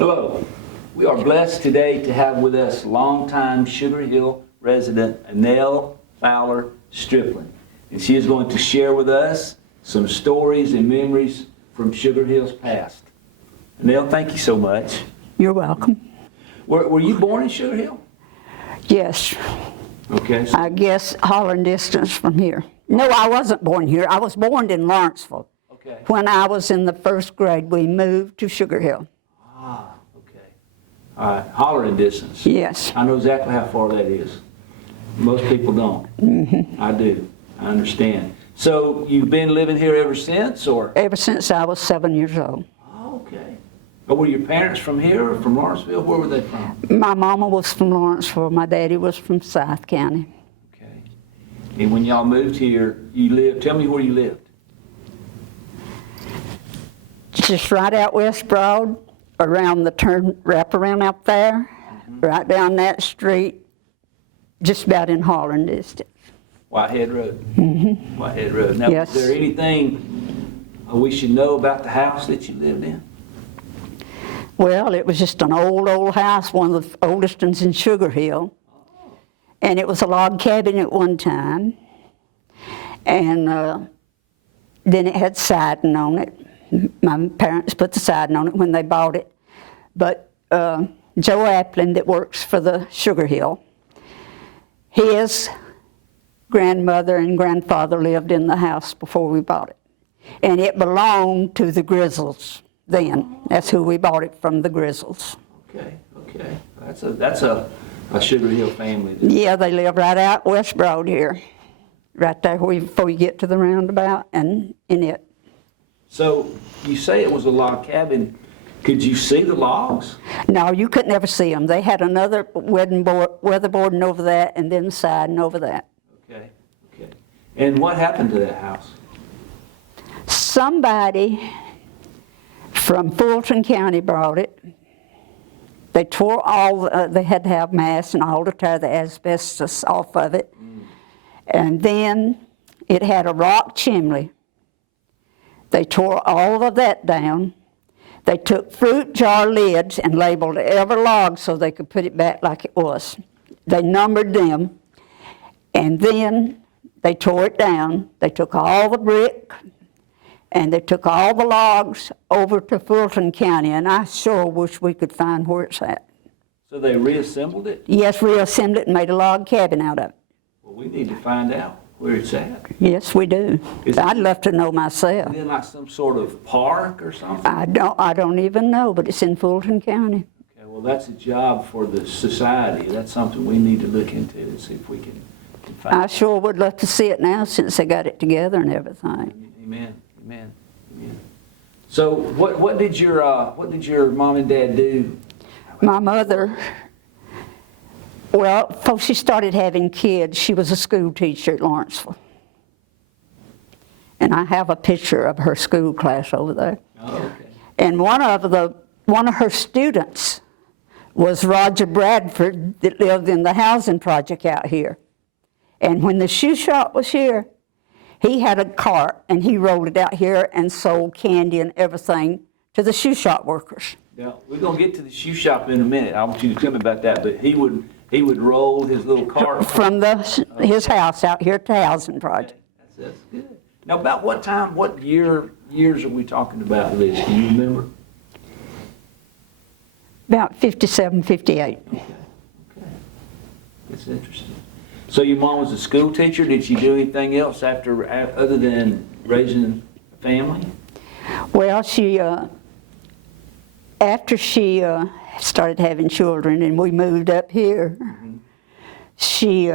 Hello. We are blessed today to have with us longtime Sugar Hill resident Annelle Stripland. And she is going to share with us some stories and memories from Sugar Hill's past. Annelle, thank you so much. You're welcome. Were you born in Sugar Hill? Yes. Okay. I guess hollering distance from here. No, I wasn't born here. I was born in Lawrenceville. Okay. When I was in the first grade, we moved to Sugar Hill. Ah, okay. All right. Hollering distance. Yes. I know exactly how far that is. Most people don't. Mm-hmm. I do. I understand. So you've been living here ever since, or? Ever since I was 7 years old. Oh, okay. Or were your parents from here or from Lawrenceville? Where were they from? My mama was from Lawrenceville. My daddy was from South County. Okay. And when y'all moved here, you lived, tell me where you lived. Just right out West Broad, around the turn, wrap around out there, right down that street, just about in hollering distance. Whitehead Road. Mm-hmm. Whitehead Road. Now, Yes. is there anything we should know about the house that you lived in? Well, it was just an old house, one of the oldest ones in Sugar Hill. And it was a log cabin at one time. And then it had siding on it. My parents put the siding on it when they bought it. But Joe Applin, that works for the Sugar Hill, his grandmother and grandfather lived in the house before we bought it. And it belonged to the Grizzles then. That's who we bought it from, the Grizzles. Okay, okay. That's a Sugar Hill family. Then. Yeah, they live right out West Broad here. Right there before you get to the roundabout and in it. So you say it was a log cabin. Could you see the logs? No, you could never see them. They had another weatherboarding over that and then siding over that. Okay, okay. And what happened to that house? Somebody from Fulton County brought it. They tore they had to have masks and all to tear the asbestos off of it. And then it had a rock chimney. They tore all of that down. They took fruit jar lids and labeled every log so they could put it back like it was. They numbered them, and then they tore it down. They took all the brick, and they took all the logs over to Fulton County, and I sure wish we could find where it's at. So they reassembled it? Yes, reassembled it and made a log cabin out of it. Well, we need to find out where it's at. Yes, we do. I'd love to know myself. Is it like some sort of park or something? I don't even know, but it's in Fulton County. Okay, well, that's a job for the society. That's something we need to look into and see if we can find. I sure would love to see it now since they got it together and everything. Amen. Amen. Amen. So, what did your mom and dad do? My mother, well, before she started having kids, she was a school teacher at Lawrenceville. And I have a picture of her school class over there. Oh, okay. And one of her students was Roger Bradford, that lived in the housing project out here. And when the shoe shop was here, he had a cart and he rolled it out here and sold candy and everything to the shoe shop workers. Now, we're going to get to the shoe shop in a minute. I want you to tell me about that. But he would roll his little cart From his house out here to the housing project. That's good. Now, about what years are we talking about this? Can you remember? About 57, 58. Okay. That's interesting. So your mom was a school teacher. Did she do anything else other than raising a family? Well, after she started having children and we moved up here, she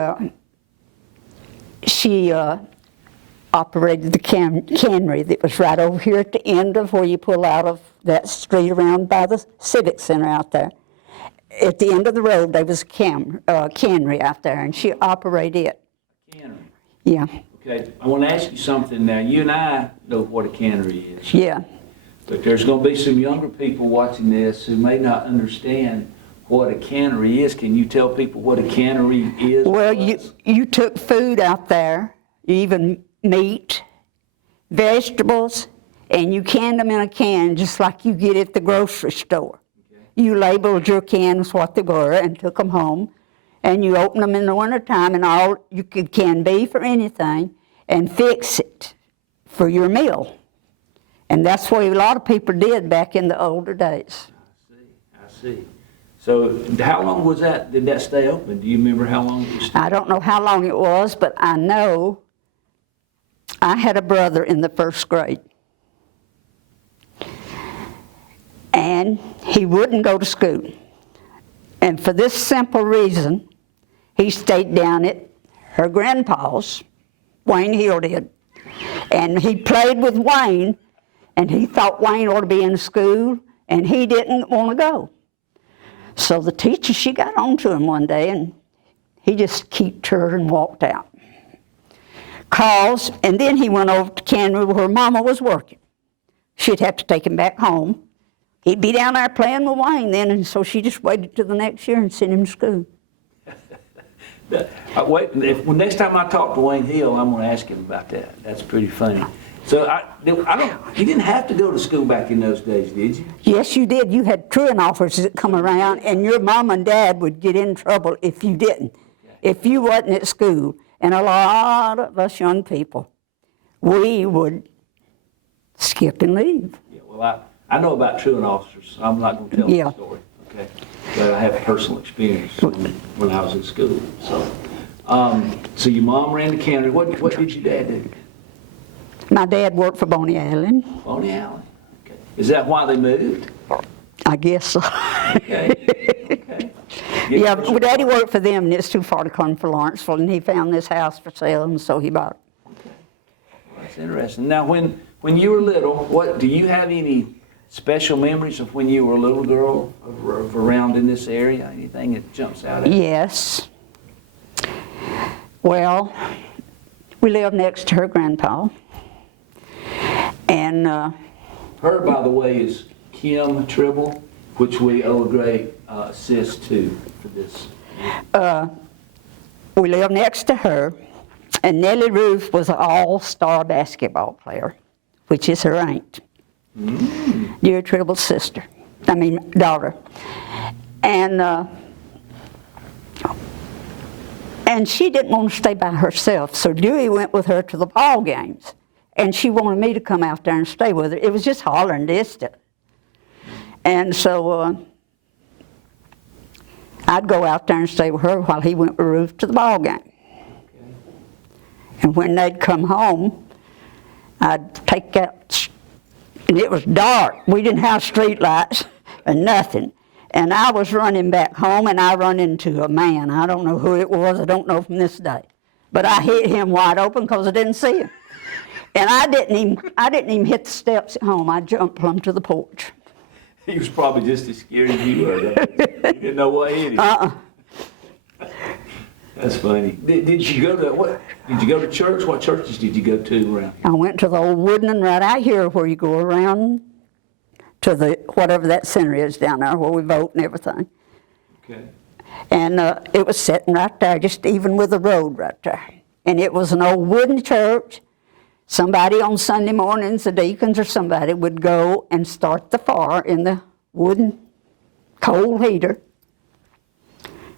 operated the cannery that was right over here at the end of where you pull out of that street around by the Civic Center out there. At the end of the road, there was a cannery out there, and she operated it. Cannery. Yeah. Okay, I want to ask you something now. You and I know what a cannery is. Yeah. But there's going to be some younger people watching this who may not understand what a cannery is. Can you tell people what a cannery is? Well, you took food out there, even meat, vegetables, and you canned them in a can just like you get at the grocery store. Okay. you labeled your cans what they were and took them home, and you opened them in the wintertime, and all you could can beef or anything, and fix it for your meal. And that's what a lot of people did back in the older days. I see. So how long was that, did that stay open? Do you remember how long it was? I don't know how long it was, but I know I had a brother in the first grade. And he wouldn't go to school. And for this simple reason, he stayed down at her grandpa's, Wayne Hill did. And he played with Wayne, and he thought Wayne ought to be in school, and he didn't want to go. So the teacher, she got on to him one day, and he just keeped her and walked out. And then he went over to Canada where Mama was working. She'd have to take him back home. He'd be down there playing with Wayne then, and so she just waited till the next year and sent him to school. Next time I talk to Wayne Hill, I'm going to ask him about that. That's pretty funny. So you didn't have to go to school back in those days, did you? Yes, you did. You had truant offers that come around, and your mom and dad would get in trouble if you didn't, if you wasn't at school. And a lot of us young people, we would skip and leave. Yeah, well, I know about truant officers. I'm not going to tell the story, okay? But I have personal experience when I was in school. So your mom ran the county. What did your dad do? My dad worked for Boney Allen. Boney Allen. Okay. Is that why they moved? I guess so. Okay. Yeah, but Daddy worked for them, and it's too far to come for Lawrenceville, and he found this house for sale, and so he bought it. Okay. Well, that's interesting. Now, when you were little, do you have any special memories of when you were a little girl of around in this area? Anything that jumps out at you? Yes. Well, we lived next to her grandpa, and her, by the way, is Kim Tribble, which we owe a great assist to for this. We lived next to her, and Nellie Ruth was an all-star basketball player, which is her aunt, dear Tribble's daughter. And she didn't want to stay by herself, so Dewey went with her to the ball games, and she wanted me to come out there and stay with her. It was just hollering distant. And so I'd go out there and stay with her while he went with Ruth to the ball game. Okay. And when they'd come home, I'd take out, and it was dark. We didn't have street lights and nothing. And I was running back home, and I run into a man. I don't know who it was. I don't know from this day. But I hit him wide open because I didn't see him. And I didn't even hit the steps at home. I jumped plumb to the porch. He was probably just as scared as you were. He didn't know what hit him. That's funny. Did you go to church? What churches did you go to around here? I went to the old wooden one right out here where you go around to the whatever that center is down there where we vote and everything. Okay. And it was sitting right there, just even with the road right there. And it was an old wooden church. Somebody on Sunday mornings, the deacons or somebody, would go and start the fire in the wooden coal heater.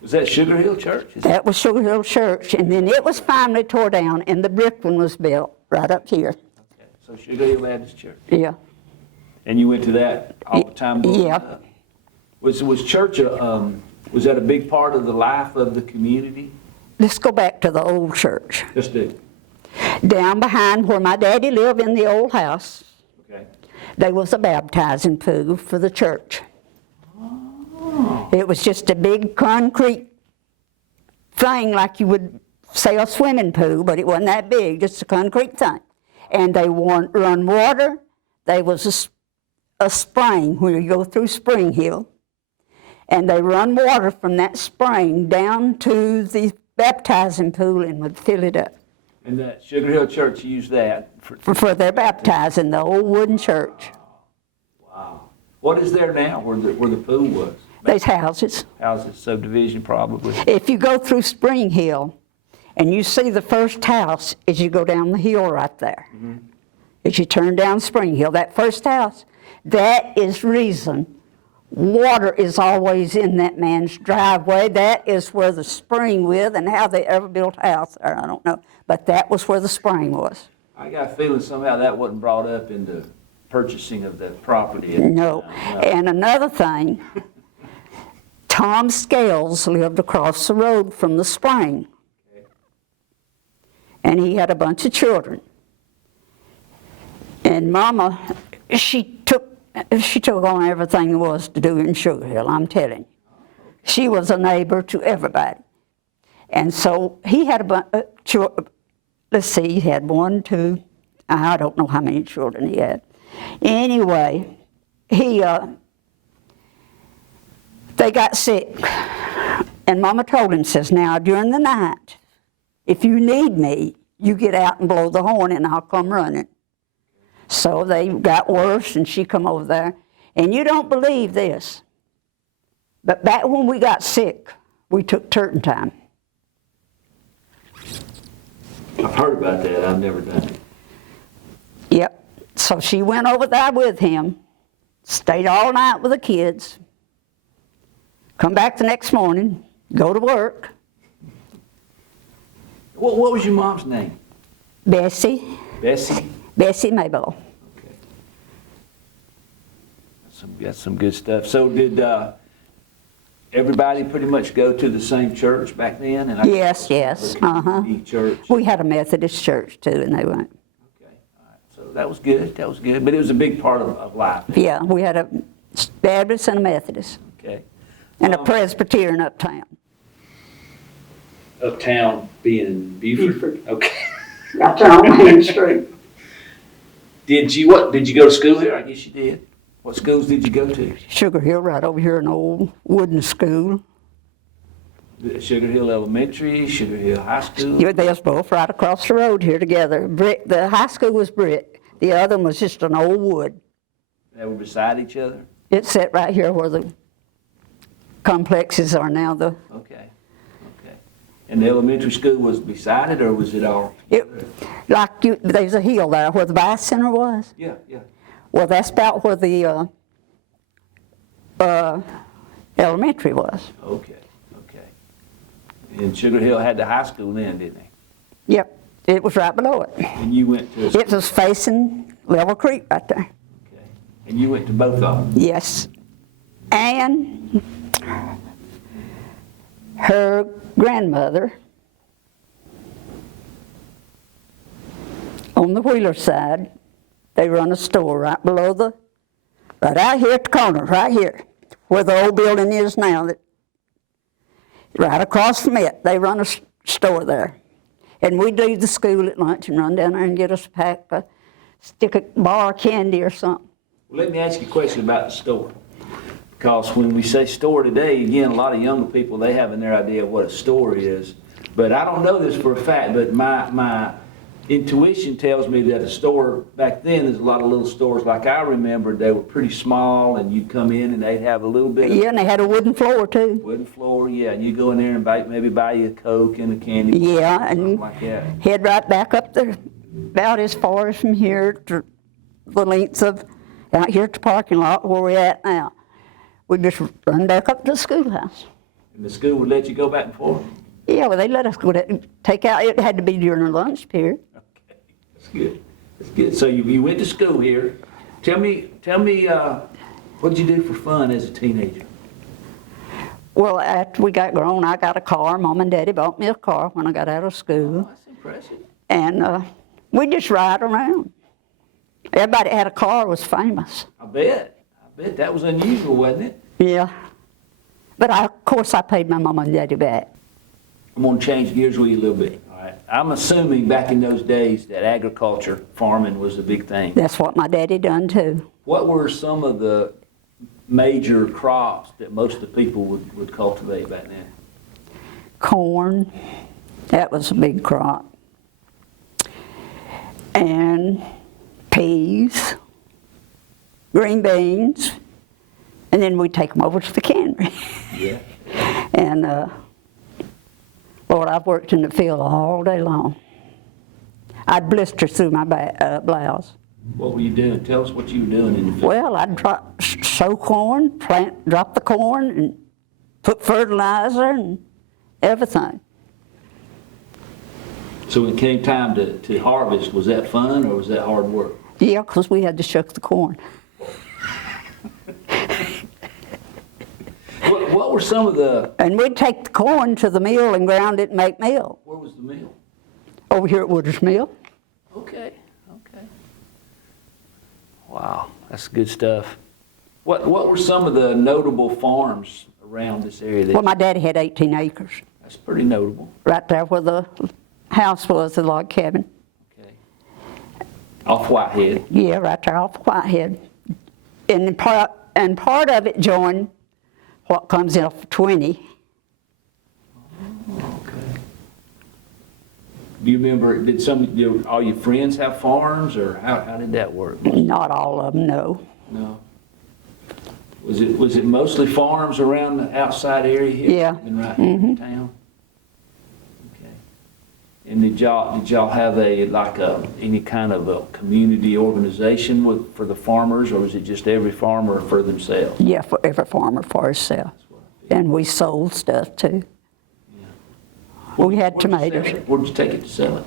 Was that Sugar Hill Church? That was Sugar Hill Church, and then it was finally tore down, and the brick one was built right up here. Okay. So Sugar Hill Baptist Church. Yeah. And you went to that all the time? Yeah. Was church, was that a big part of the life of the community? Let's go back to the old church. Let's do. Down behind where my daddy lived in the old house, okay, there was a baptizing pool for the church. Oh. It was just a big concrete thing like you would say a swimming pool, but it wasn't that big, just a concrete thing. And they run water. There was a spring where you go through Spring Hill, and they run water from that spring down to the baptizing pool and would fill it up. And that Sugar Hill Church used that for their baptizing, the old wooden church. Wow. What is there now where the pool was? There's houses. Houses, subdivision probably. If you go through Spring Hill and you see the first house as you go down the hill right there, as you turn down Spring Hill, that first house, that is reason water is always in that man's driveway. That is where the spring was, and how they ever built a house there, I don't know. But that was where the spring was. I got a feeling somehow that wasn't brought up in the purchasing of the property. No. And another thing, Tom Scales lived across the road from the spring. And he had a bunch of children. And Mama, she took on everything there was to do in Sugar Hill, I'm telling you. She was a neighbor to everybody. And so he had a bunch of children. Let's see, he had 1, 2, I don't know how many children he had. Anyway, they got sick. And Mama told him, says, now during the night, if you need me, you get out and blow the horn and I'll come running. So they got worse and she come over there. And you don't believe this, but back when we got sick, we took turpentine. I've heard about that. I've never done it. Yep. So she went over there with him, stayed all night with the kids, come back the next morning, go to work. What was your mom's name? Bessie. Bessie? Bessie Maybell. Okay. That's some good stuff. So did everybody pretty much go to the same church back then? And Yes. Church. We had a Methodist church too, and they went. Okay, all right. So that was good. But it was a big part of life. Yeah, we had a Baptist and a Methodist. Okay. And a Presbyterian uptown. Uptown being Beaufort? Okay. Right there on Main Street. Did you go to school here? I guess you did. What schools did you go to? Sugar Hill, right over here, an old wooden school. Sugar Hill Elementary, Sugar Hill High School? Yeah, they was both right across the road here together. Brick. The high school was brick. The other one was just an old wood. They were beside each other? It's set right here where the complexes are now. Okay. And the elementary school was beside it, or was it all? There's a hill there where the Vice Center was. Yeah. Well, that's about where the elementary was. Okay. And Sugar Hill had the high school then, didn't they? Yep, it was right below it. And you went to It was facing Level Creek right there. Okay. And you went to both of them? Yes. And her grandmother on the Wheeler side, they run a store right below right out here at the corner, right here, where the old building is now. Right across from it, they run a store there. And we leave the school at lunch and run down there and get us a bar of candy or something. Well, let me ask you a question about the store. Because when we say store today, again, a lot of younger people, they have in their idea of what a store is. But I don't know this for a fact, but my intuition tells me that a store back then, there's a lot of little stores like I remember, they were pretty small, and you'd come in and they'd have a little bit of... Yeah, and they had a wooden floor too. Wooden floor, yeah, and you go in there and maybe buy you a Coke and a candy. Yeah, and like that. Head right back up there, about as far as from here to the length of out here at the parking lot where we're at now. We just run back up to the schoolhouse. And the school would let you go back and forth? Yeah, well, they let us go take out. It had to be during the lunch period. Okay, that's good. So you went to school here. Tell me, what did you do for fun as a teenager? Well, after we got grown, I got a car. Mom and Daddy bought me a car when I got out of school. Oh, that's impressive. And we just ride around. Everybody that had a car was famous. I bet that was unusual, wasn't it? Yeah. But of course I paid my mom and daddy back. I'm going to change gears with you a little bit. All right. I'm assuming back in those days that agriculture, farming was a big thing. That's what my daddy done too. What were some of the major crops that most of the people would cultivate back then? Corn, that was a big crop. And peas, green beans, and then we'd take them over to the cannery. Yeah. And Lord, I've worked in the field all day long. I'd blister through my blouse. What were you doing? Tell us what you were doing in the field. Well, I'd sow corn, drop the corn, and put fertilizer and everything. So when it came time to harvest, was that fun or was that hard work? Yeah, because we had to shuck the corn. What were some of the... And we'd take the corn to the mill and ground it and make meal. Where was the mill? Over here at Wooders Mill. Okay. Wow, that's good stuff. What were some of the notable farms around this area? Well, my daddy had 18 acres. That's pretty notable. Right there where the house was, the log cabin. Okay. Off Whitehead. Yeah, right there off Whitehead. And part of it joined what comes in off 20. Okay. Do you remember, did all your friends have farms, or how did that work? Not all of them, no. No. Was it mostly farms around the outside area here? Yeah. And right here in town? Okay. And did y'all have any kind of a community organization for the farmers, or was it just every farmer for themselves? Yeah, for every farmer for himself. And we sold stuff too. We had tomatoes. Where'd you take it to sell it?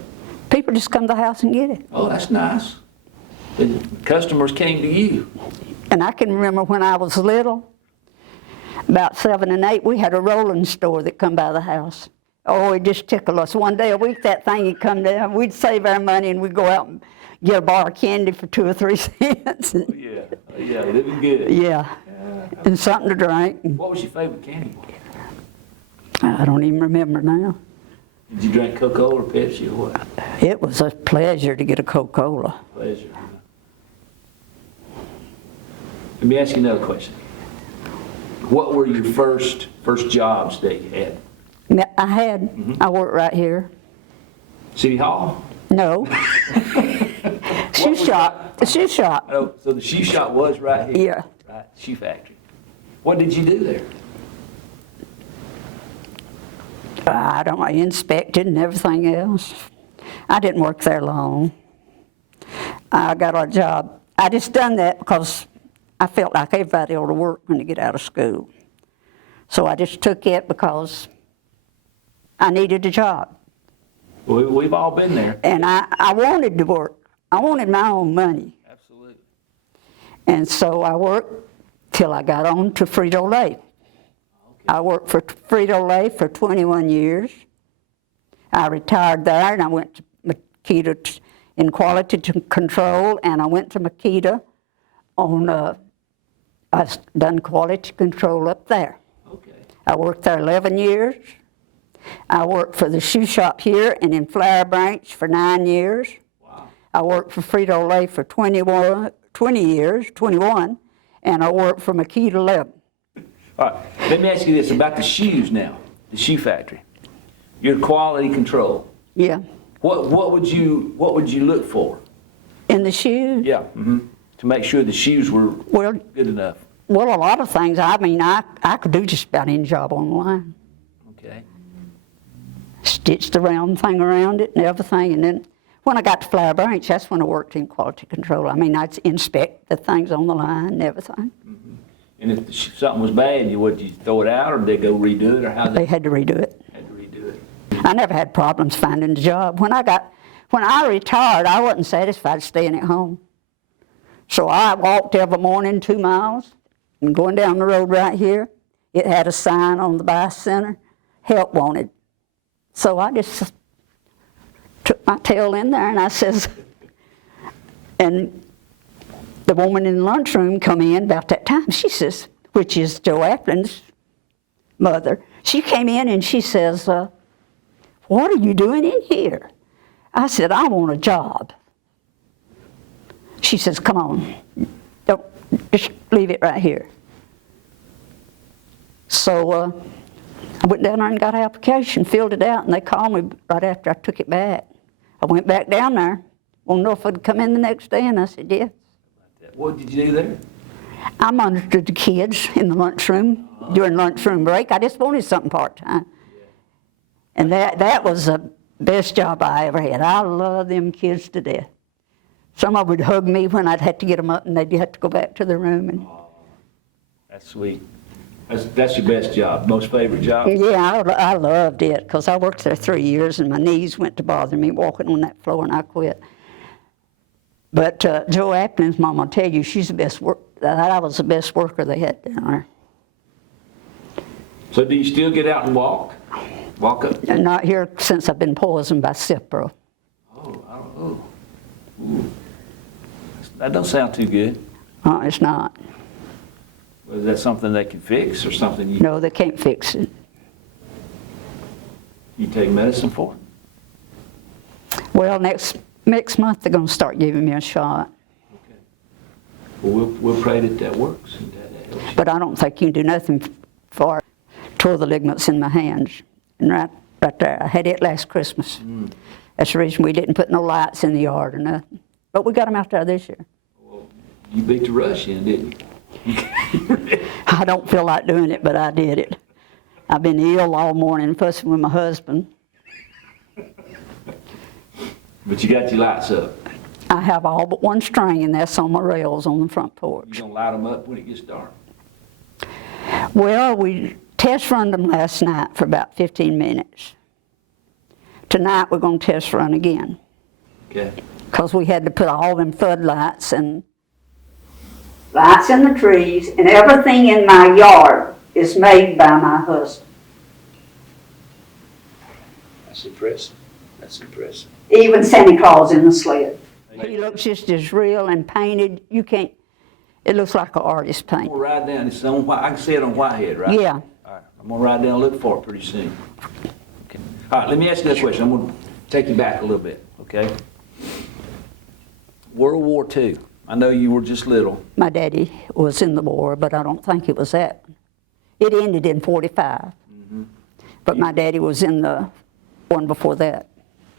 People just come to the house and get it. Oh, that's nice. The customers came to you. And I can remember when I was little, about 7 and 8, we had a rolling store that come by the house. Oh, it just tickled us. One day a week, that thing would come down. We'd save our money and we'd go out and get a bar of candy for 2 or 3 cents. Oh, yeah, living good. Yeah, and something to drink. What was your favorite candy bar? I don't even remember now. Did you drink Coca-Cola or Pepsi or what? It was a pleasure to get a Coca-Cola. Pleasure. Let me ask you another question. What were your first jobs that you had? I worked right here. City Hall? No. Shoe shop. The shoe shop. Oh, so the shoe shop was right here? Yeah. Right, shoe factory. What did you do there? I don't know, I inspected and everything else. I didn't work there long. I got a job. I just done that because I felt like everybody ought to work when they get out of school. So I just took it because I needed a job. We've all been there. And I wanted to work. I wanted my own money. Absolutely. And so I worked till I got on to Frito-Lay. I worked for Frito-Lay for 21 years. I retired there and I went to Makita in quality control, and I went to Makita on, I done quality control up there. Okay. I worked there 11 years. I worked for the shoe shop here and in Flower Branch for 9 years. Wow. I worked for Frito-Lay for 21, and I worked for Makita 11. All right, let me ask you this about the shoes now, the shoe factory. Your quality control. Yeah. What would you look for? In the shoes? Yeah, to make sure the shoes were good enough. Well, a lot of things. I mean, I could do just about any job online. Okay. Stitched the round thing around it and everything. And then when I got to Flower Branch, that's when I worked in quality control. I mean, I'd inspect the things on the line and everything. Mm-hmm. And if something was bad, would you throw it out, or did they go redo it, or how? They had to redo it. Had to redo it. I never had problems finding a job. When I retired, I wasn't satisfied staying at home. So I walked every morning 2 miles, and going down the road right here, it had a sign on the bus center, help wanted. So I just took my tail in there and I says, and the woman in the lunchroom come in about that time. She says, which is Joe Aplin's mother, she came in and she says, what are you doing in here? I said, I want a job. She says, come on, don't, just leave it right here. So I went down there and got an application, filled it out, and they called me right after I took it back. I went back down there, wanted to know if I'd come in the next day, and I said, yes. What did you do there? I monitored the kids in the lunchroom during lunchroom break. I just wanted something part-time. And that was the best job I ever had. I love them kids to death. Some of them would hug me when I'd have to get them up, and they'd have to go back to their room. And That's sweet. That's your best job, most favorite job? yeah, I loved it because I worked there 3 years, and my knees went to bother me walking on that floor, and I quit. But Joe Applin's mom will tell you she's the best I was the best worker they had down there. So do you still get out and walk? Walk up? And not here since I've been poisoned by Cipro. Oh. Ooh. That don't sound too good. It's not. Is that something they can fix or something you No, they can't fix it. take medicine for? Well, next month they're going to start giving me a shot. Okay. Well, we'll pray that works and that helps you. But I don't think you can do nothing for it. Tore the ligaments in my hands. And right there, I had it last Christmas. That's the reason we didn't put no lights in the yard or nothing. But we got them out there this year. Well, you beat the rush in, didn't you? I don't feel like doing it, but I did it. I've been ill all morning, fussing with my husband. But you got your lights up. I have all but one string, and that's on my rails on the front You porch. gonna light them up when it gets dark? Well, we test run them last night for about 15 minutes. Tonight we're going to test run again. Okay. Because we had to put all them floodlights and lights in the trees, and everything in my yard is made by my husband. That's impressive. That's impressive. Even Santa Claus in the sled. He looks just as real and painted. You can't, it looks like an artist I'm paint. gonna ride down. It's on. I can see it on Whitehead, right? Yeah. All right. I'm gonna ride down and look for it pretty soon. Okay. All right. Let me ask you this question. I'm gonna take you back a little bit. Okay. World War II. I know you were just little. My daddy was in the war, but I don't think it was that. It ended in 45. But my daddy was in the one before that.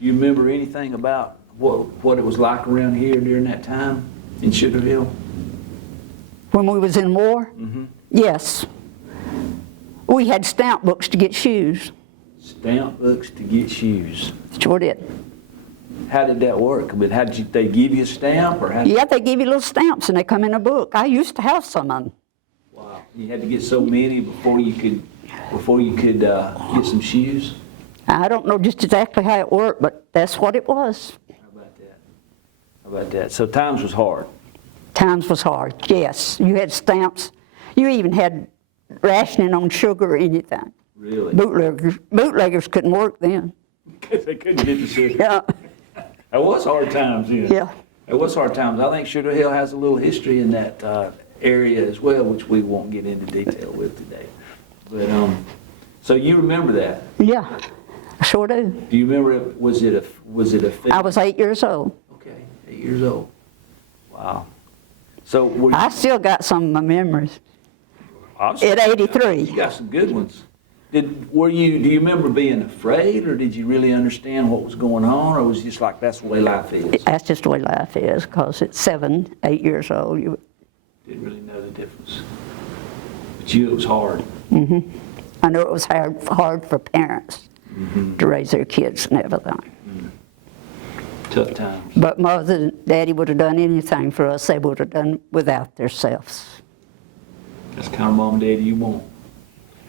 Do you remember anything about what it was like around here during that time in Sugar Hill? When we was in war? Yes. We had stamp books to get shoes. Stamp books to get shoes. Sure did. How did that work? I mean, they give you a stamp or how? Yeah, they give you little stamps and they come in a book. I used to have some of them. Wow. You had to get so many before you could get some shoes? I don't know just exactly how it worked, but that's what it was. How about that? How about that? So times was hard. Times was hard, yes. You had stamps. You even had rationing on sugar or anything. Really? Bootleggers couldn't work then. Because they couldn't get the sugar. Yeah, That was hard times, yeah. yeah. It was hard times. I think Sugar Hill has a little history in that area as well, which we won't get into detail with today. But so you remember that? Yeah, I sure do. Do you remember? Was it a? I was 8 years old. Okay, 8 years old. Wow. So were I still got some of my memories. obviously, At 83. you got some good ones. Do you remember being afraid, or did you really understand what was going on, or was it just like that's the way life is? That's just the way life is, because at 7, 8 years old, you Didn't really know the difference. But it was hard. I know it was hard for parents to raise their kids and everything. Tough times. But Mother and Daddy would have done anything for us they would have done without themselves. That's the kind of mom and daddy you want.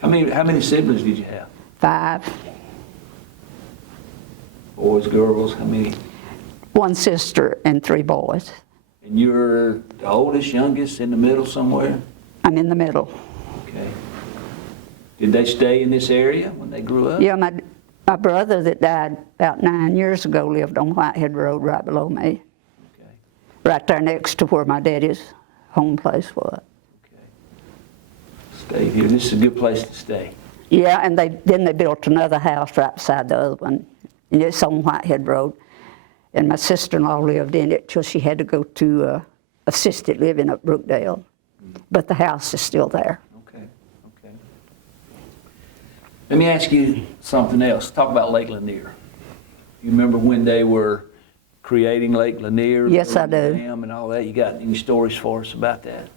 How many siblings did you have? 5, Boys, girls, how many? 1 sister and 3 boys. And you're the oldest, youngest, in the middle somewhere? I'm in the middle. Okay. Did they stay in this area when they grew up? Yeah, my brother that died about 9 years ago lived on Whitehead Road right below me. Okay. Right there next to where my daddy's home place was. Stay here. This is a good place to stay. Yeah, and then they built another house right beside the other one, and it's on Whitehead Road. And my sister-in-law lived in it till she had to go to assisted living up Brookdale. But the house is still there. Okay. Let me ask you something else. Talk about Lake Lanier. You remember when they were creating Lake Lanier? Yes, I do. Dam and all that. You got any stories for us about that?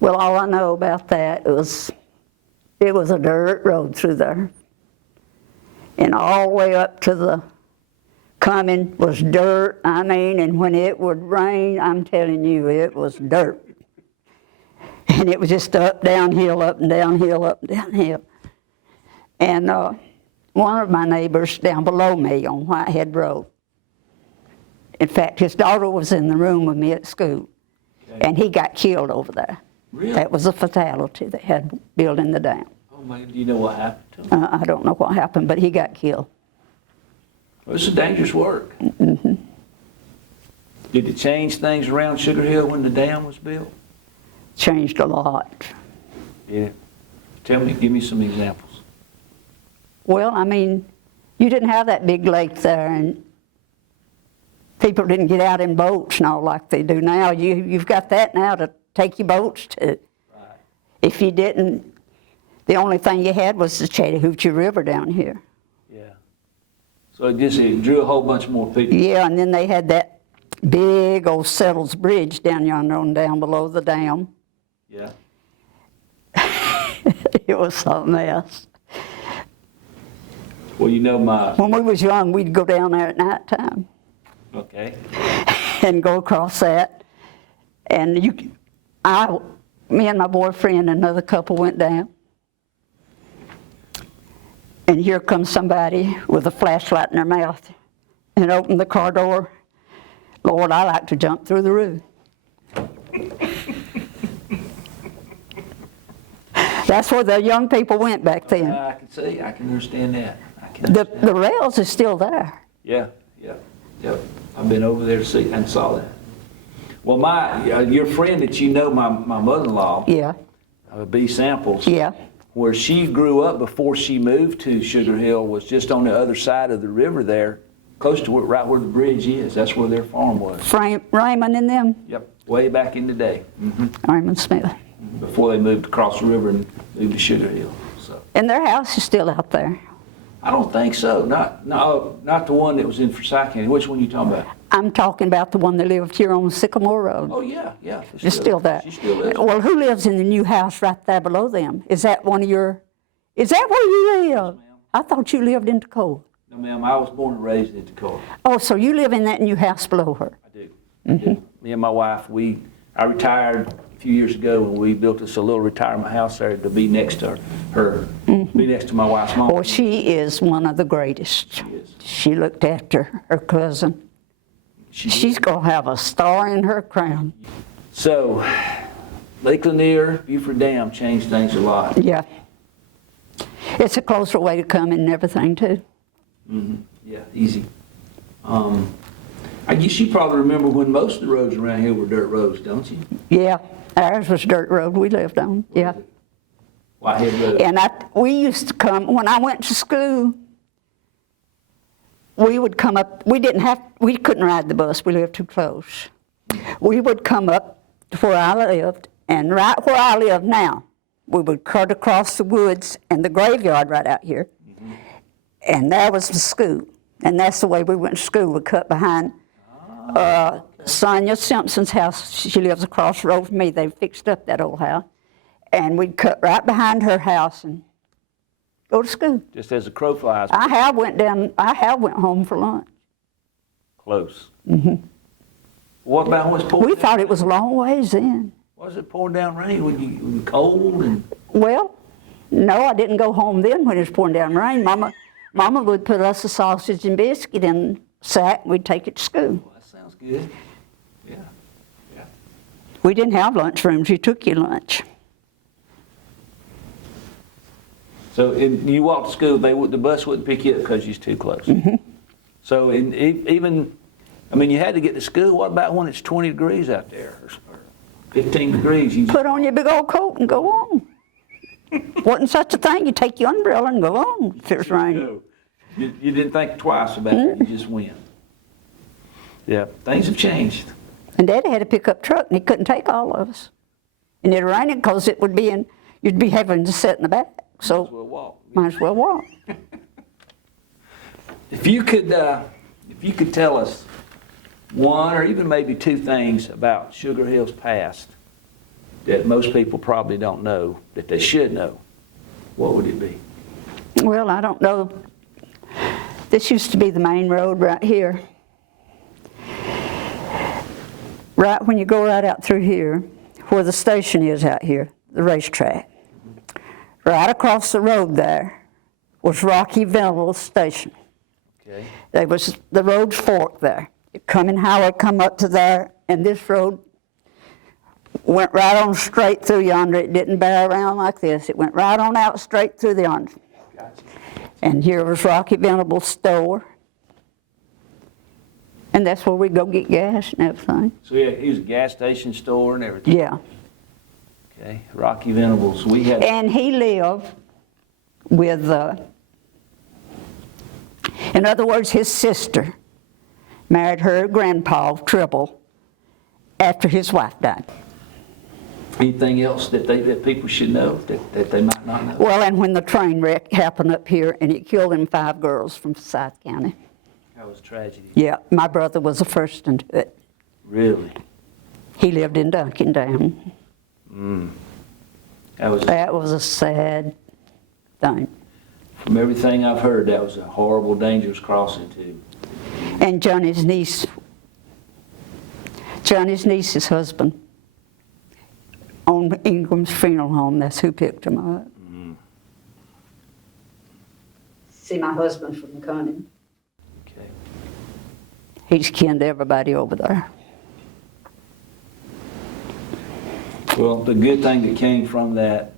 Well, all I know about that it was a dirt road through there. And all the way up to coming was dirt. I mean, and when it would rain, I'm telling you, it was dirt. And it was just up, downhill, up and downhill, up and downhill. And one of my neighbors down below me on Whitehead Road, in fact, his daughter was in the room with me at school, and he got killed over there. Really? That was a fatality that had building the dam. Oh, man, do you know what happened to him? I don't know what happened, but he got killed. Well, it's a dangerous work. Mm-hmm. Did it change things around Sugar Hill when the dam was built? Changed a lot. Yeah. Give me some examples. Well, I mean, you didn't have that big lake there, and people didn't get out in boats and all like they do now. You've got that now to take your boats to. Right. If you didn't, the only thing you had was the Chattahoochee River down here. Yeah. So it drew a whole bunch more people. Yeah, and then they had that big old Settles Bridge down yonder and down below the dam. Yeah. It was something else. Well, you know when we was young, we'd go down there at night time. Okay. And go across that. And me and my boyfriend and another couple went down. And here comes somebody with a flashlight in their mouth and opened the car door. Lord, I like to jump through the roof. That's where the young people went back then. I can see. I can understand that. The rails is still there. Yeah. I've been over there to see and saw that. Well, your friend that you know, my mother-in-law, Yeah. B. Samples, Yeah. where she grew up before she moved to Sugar Hill was just on the other side of the river there, close to right where the bridge is. That's where their farm was. Raymond and them? Yep, way back in the day. Mm-hmm. Raymond Smith. Before they moved across the river and moved to Sugar Hill. So. And their house is still out there. I don't think so. Not the one that was in Forsyth. Which one are you talking about? I'm talking about the one that lived here on Sycamore Road. Oh, yeah. It's still there. She still lives. Well, who lives in the new house right there below them? Is that where you live? Yes, I thought you lived in Toccoa. No, ma'am. I was born and raised in Toccoa. Oh, so you live in that new house below her? I do. Mm-hmm. I do. Me and my wife, I retired a few years ago when we built us a little retirement house there to be next to her, be next to my wife's mom. Well, she is one of the greatest. She is. She looked after her cousin. She's going to have a star in her crown. So, Lake Lanier, Buford Dam changed things a lot. Yeah. It's a closer way to come and everything, too. Mm-hmm. Yeah, easy. I guess you probably remember when most of the roads around here were dirt roads, don't you? Yeah, ours was dirt road we lived on, yeah. Whitehead Road. And we used to come, when I went to school, we would come up, we couldn't ride the bus, we lived too close. We would come up to where I lived, and right where I live now, we would cut across the woods and the graveyard right out here, and there was the school. And that's the way we went to school. We cut behind Sonia Simpson's house. She lives across the road from me. They fixed up that old house. And we'd cut right behind her house and go to school. Just as a crow flies. I have went home for lunch. Close. Mm-hmm. What about when it's pouring? We thought it was a long ways in. Was it pouring down rain? Were you cold? Well, no, I didn't go home then when it was pouring down rain. Mama would put us a sausage and biscuit in a sack, and we'd take it to school. Well, that sounds good. Yeah. We didn't have lunchrooms. You took your lunch. So you walked to school, the bus wouldn't pick you up because you're too close. Mm-hmm. So you had to get to school. What about when it's 20 degrees out there or 15 degrees? You put on your big old coat and go on. Wasn't such a thing. You take your umbrella and go on if it was raining. You didn't think twice about it. You just went. Yeah, things have changed. And Daddy had a pickup truck, and he couldn't take all of us. And it rained because it would be you'd be having to sit in the back. So might as well walk. If you could tell us one or even maybe two things about Sugar Hill's past that most people probably don't know, that they should know, what would it be? Well, I don't know. This used to be the main road right here. Right when you go right out through here, where the station is out here, the racetrack. Right across the road there was Rocky Venable Station. Okay. There was the road's fork there. Coming highway come up to there, and this road went right on straight through yonder. It didn't bear around like this. It went right on out straight through the yonder. Gotcha. And here was Rocky Venable's store. And that's where we go get gas and everything. So yeah, he was a gas station store and everything. Yeah. Okay, Rocky Venables. We had. And he lived with, in other words, his sister married her grandpa, Tribble, after his wife died. Anything else that people should know that they might not know? Well, and when the train wreck happened up here, and it killed them 5 girls from Forsyth County. That was a tragedy. Yeah, my brother was the first into it. Really? He lived in Duncan Down. That was a sad thing. From everything I've heard, that was a horrible, dangerous crossing too. And Johnny's niece's husband owned Ingram's Funeral Home. That's who picked him up. See, my husband's from Cunning. Okay. He's kin to everybody over there. Well, the good thing that came from that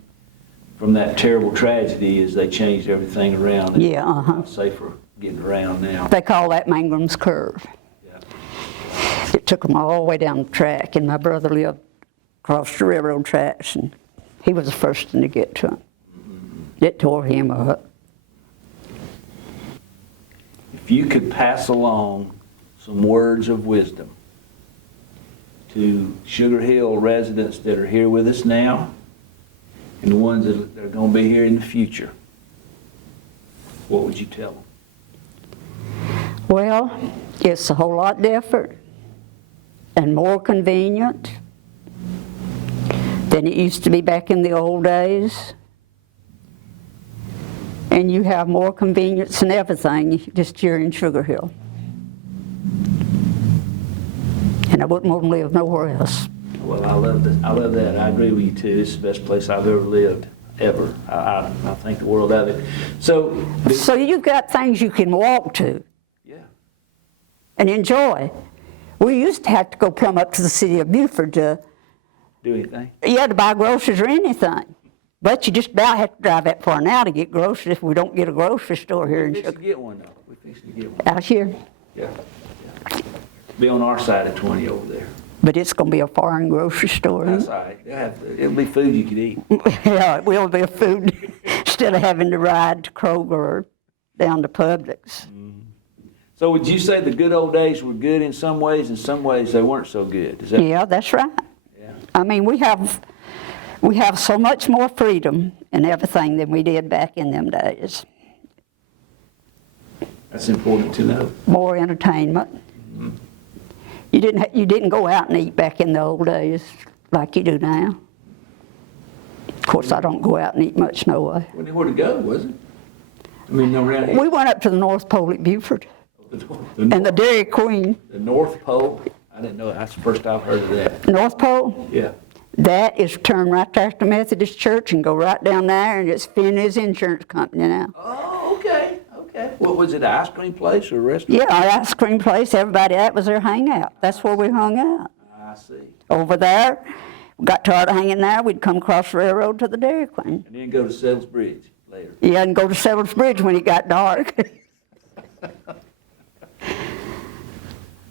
terrible tragedy is they changed everything around. And Yeah, it's safer getting around now. They call that Mangram's Curve. Yeah. It took them all the way down the track, and my brother lived across the railroad tracks, and he was the first one to get to him. It tore him up. If you could pass along some words of wisdom to Sugar Hill residents that are here with us now and the ones that are going to be here in the future, what would you tell them? Well, it's a whole lot different and more convenient than it used to be back in the old days. And you have more convenience and everything just here in Sugar Hill. And I wouldn't want to live nowhere else. Well, I love that. I agree with you too. It's the best place I've ever lived, ever. I think the world of it. So you've got things you can walk to. Yeah. And enjoy. We used to have to go plumb up to the city of Beaufort to Do anything? to buy groceries or anything. But you just about have to drive that far now to get groceries if we don't get a grocery store here in We fixed Sugar. to get one though. We fixed to get one. Out here. Yeah. Be on our side of 20 over there. But it's going to be a foreign grocery store. That's all right. It'll be food you could eat. Yeah, it will be a food instead of having to ride to Kroger or down to Publix. So would you say the good old days were good in some ways they weren't so good? Is that? Yeah, that's right. Yeah. I mean, we have so much more freedom and everything than we did back in them days. That's important to know. More entertainment. You didn't go out and eat back in the old days like you do now. Of course, I don't go out and eat much no way. Wasn't where to go, was it? I mean, around here. We went up to the North Pole at Beaufort and the Dairy Queen. The North Pole. I didn't know. That's the first I've heard of that. North Pole? Yeah. That is turn right there to the Methodist Church and go right down there, and it's Finney's Insurance Company now. Oh, okay. Okay. What was it? An ice cream place or a restaurant? Yeah, our ice cream place. Everybody, that was their hangout. That's where we hung out. I see. Over there, we got tired of hanging there. We'd come across the railroad to the Dairy Queen. And then go to Settles Bridge later. Yeah, and go to Settlers Bridge when it got dark.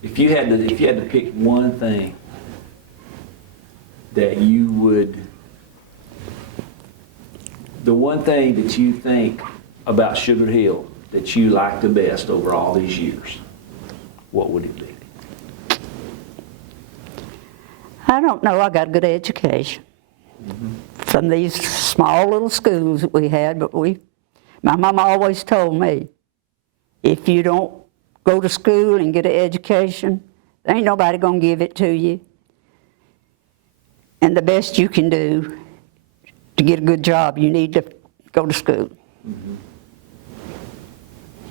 If you had to pick one thing that you would, the one thing that you think about Sugar Hill that you like the best over all these years, what would it be? I don't know. I got a good education from these small little schools that we had, but my mama always told me, if you don't go to school and get an education, there ain't nobody gonna give it to you. And the best you can do to get a good job, you need to go to school.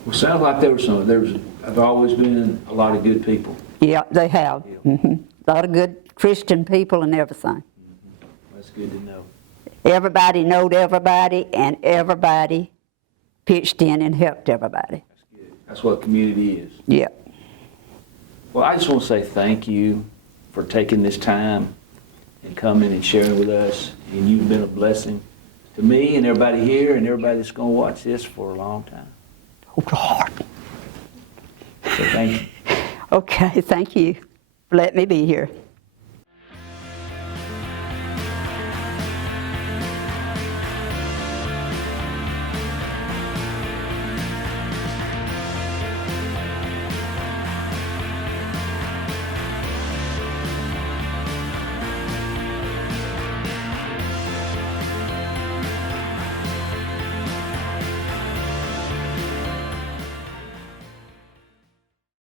Well, sounds like have always been a lot of good people. Yeah, they have. A lot of good Christian people and everything. That's good to know. Everybody knowed everybody, and everybody pitched in and helped everybody. That's good. That's what community is. Yeah. Well, I just want to say thank you for taking this time and coming and sharing with us. And you've been a blessing to me and everybody here and everybody that's going to watch this for a long time. Oh, Lord. So thank you. Okay, thank you for letting me be here.